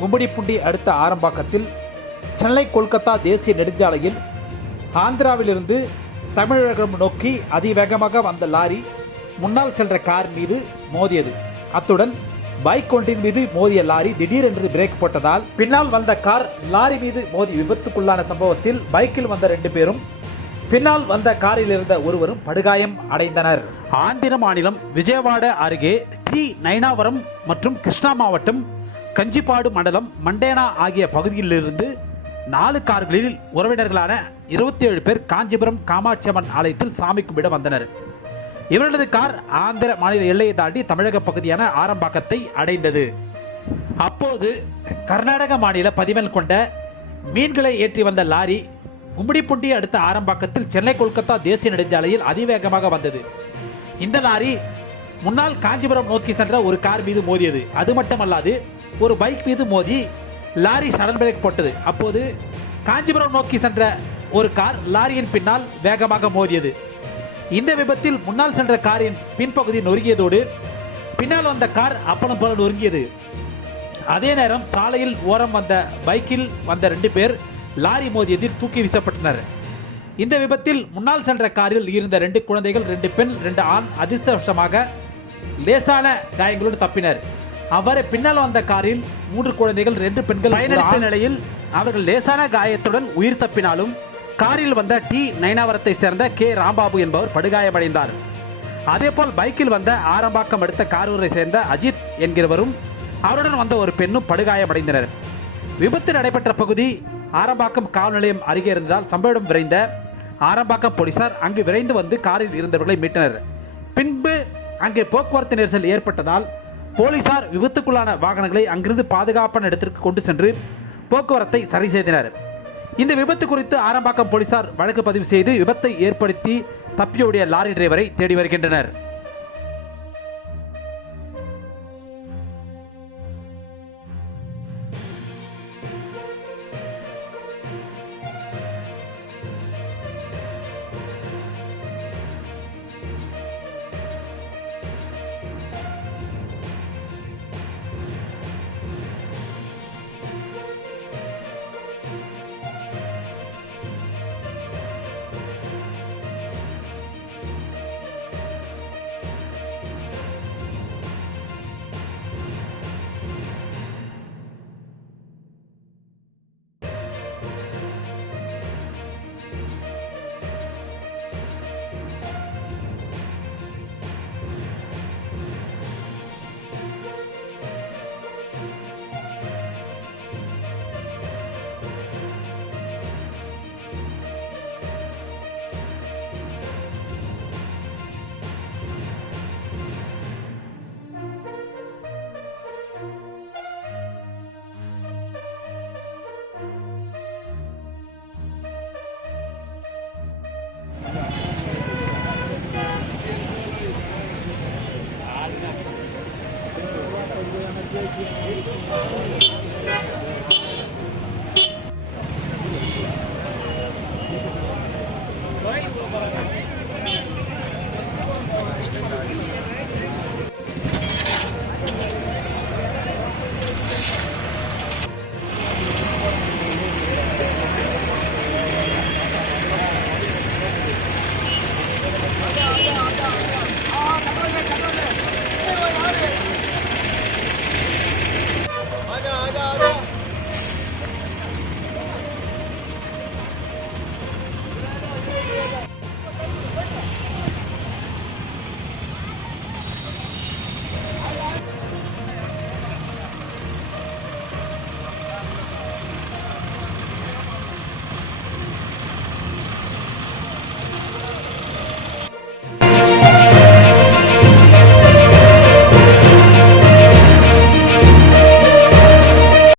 கும்மிடிப்பூண்டி அடுத்த ஆரம்பாக்கத்தில் சென்னை கொல்கத்தா தேசிய நெடுஞ்சாலையில் ஆந்திராவிலிருந்து தமிழகம் நோக்கி அதிவேகமாக வந்த லாரி முன்னால் சென்ற கார் மீது மோதியது. அத்துடன் பைக் ஒன்றின் மீது மோதிய லாரி திடீரென்று பிரேக் போட்டதால் பின்னால் வந்த கார் லாரி மீது மோதி விபத்துக்குள்ளான சம்பவத்தில் பைக்கில் வந்த 2 பேரும் பின்னால் வந்த காரில் இருந்த ஒருவரும் படுகாயம் அடைந்தனர். ஆந்திர மாநிலம் விஜயவாடா அருகே டி நைனாவரம் மற்றும் கிருஷ்ணா மாவட்டம் கஞ்சிப்பாடு மண்டலம் மண்டேனா ஆகிய பகுதியிலிருந்து 4 கார்களில் உறவினர்களான 27 பேர் காஞ்சிபுரம் காமாட்சியம்மன் ஆலயத்தில் சாமி கும்பிட வந்தனர். இவர்களது கார் ஆந்திர மாநில எல்லையை தாண்டி தமிழக பகுதியான ஆரம்பாக்கத்தை அடைந்தது. அப்போது கர்நாடக மாநில பதிவெண் கொண்ட மீன்களை ஏற்றி வந்த லாரி கும்மிடிப்பூண்டி அடுத்த ஆரம்பாக்கத்தில் சென்னை கொல்கத்தா தேசிய நெடுஞ்சாலையில் அதிவேகமாக வந்தது. இந்த லாரி முன்னால் காஞ்சிபுரம் நோக்கி சென்ற ஒரு கார் மீது மோதியது. அது மட்டுமல்லாது ஒரு பைக் மீது மோதி லாரி சடன் பிரேக் போட்டது. அப்போது காஞ்சிபுரம் நோக்கி சென்ற ஒரு கார் லாரியின் பின்னால் வேகமாக மோதியது. இந்த விபத்தில் முன்னால் சென்ற காரின் பின்பகுதி நொறுங்கியதோடு பின்னால் வந்த கார் அப்பளம் போல நொறுங்கியது. அதே நேரம் சாலையில் ஓரம் வந்த பைக்கில் வந்த 2 பேர் லாரி மோதியதில் தூக்கி வீசப்பட்டனர். இந்த விபத்தில் முன்னால் சென்ற காரில் இருந்த 2 குழந்தைகள், 2 பெண், 2 ஆண் அதிர்ஷ்டவசமாக லேசான காயங்களோடு தப்பினர். அவ்வாறு பின்னால் வந்த காரில் 3 குழந்தைகள், 2 பெண்கள் பயணித்த நிலையில் அவர்கள் லேசான காயத்துடன் உயிர் தப்பினாலும் காரில் வந்த டி நைனாவரத்தை சேர்ந்த கே ராம்பாபு என்பவர் படுகாயமடைந்தார். அதேபோல் பைக்கில் வந்த ஆரம்பாக்கம் அடுத்த காரூரை சேர்ந்த அஜித் என்கிறவரும் அவருடன் வந்த ஒரு பெண்ணும் படுகாயமடைந்தனர். விபத்து நடைபெற்ற பகுதி ஆரம்பாக்கம் காவல் நிலையம் அருகே இருந்ததால் சம்பவ இடம் விரைந்த ஆரம்பாக்கம் போலீசார் அங்கு விரைந்து வந்து காரில் இருந்தவர்களை மீட்டனர். பின்பு அங்கு போக்குவரத்து நெரிசல் ஏற்பட்டதால் போலீசார் விபத்துக்குள்ளான வாகனங்களை அங்கிருந்து பாதுகாப்பான இடத்திற்கு கொண்டு சென்று போக்குவரத்தை சரி செய்தனர். இந்த விபத்து குறித்து ஆரம்பாக்கம் போலீசார் வழக்கு பதிவு செய்து விபத்தை ஏற்படுத்தி தப்பியோடிய லாரி டிரைவரை தேடி வருகின்றனர். Thank you.